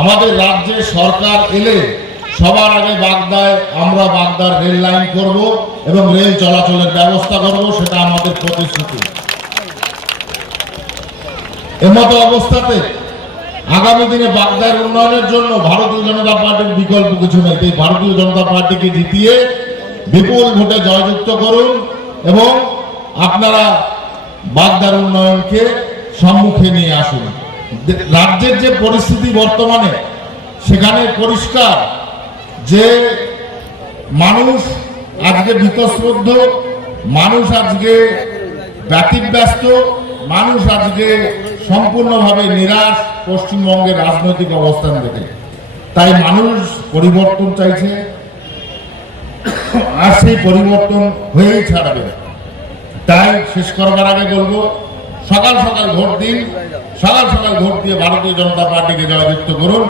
আমাদের রাজ্যে সরকার এলে সবার আগে বাগদায় আমরা বাগদার রেল লাইন করব এবং রেল চলাচলের ব্যবস্থা করব, সেটা আমাদের প্রতিশ্রুতি। এমতো অবস্থাতে আগামী দিনে বাগদার উন্নয়নের জন্য ভারতীয় জনতা পার্টির বিকল্প কিছু নেই। এই ভারতীয় জনতা পার্টিকে জিতিয়ে বিপুল ভোটে জয়যুক্ত করুন এবং আপনারা বাগদার উন্নয়নকে সম্মুখে নিয়ে আসুন। রাজ্যের যে পরিস্থিতি বর্তমানে, সেখানে পরিষ্কার যে মানুষ আজকে ভীতস্পদ্ধ, মানুষ আজকে ব্যতিব্যস্ত, মানুষ আজকে সম্পূর্ণভাবে নিরাশ পশ্চিমবঙ্গের রাজনৈতিক অবস্থান দেখে। তাই মানুষ পরিবর্তন চাইছে, আর সেই পরিবর্তন হয়েই ছাড়বে। তাই শেষ করবার আগে বলবো, সকাল সকাল ভোট দিন, সকাল সকাল ভোট দিয়ে ভারতীয় জনতা পার্টিকে জয়যুক্ত করুন।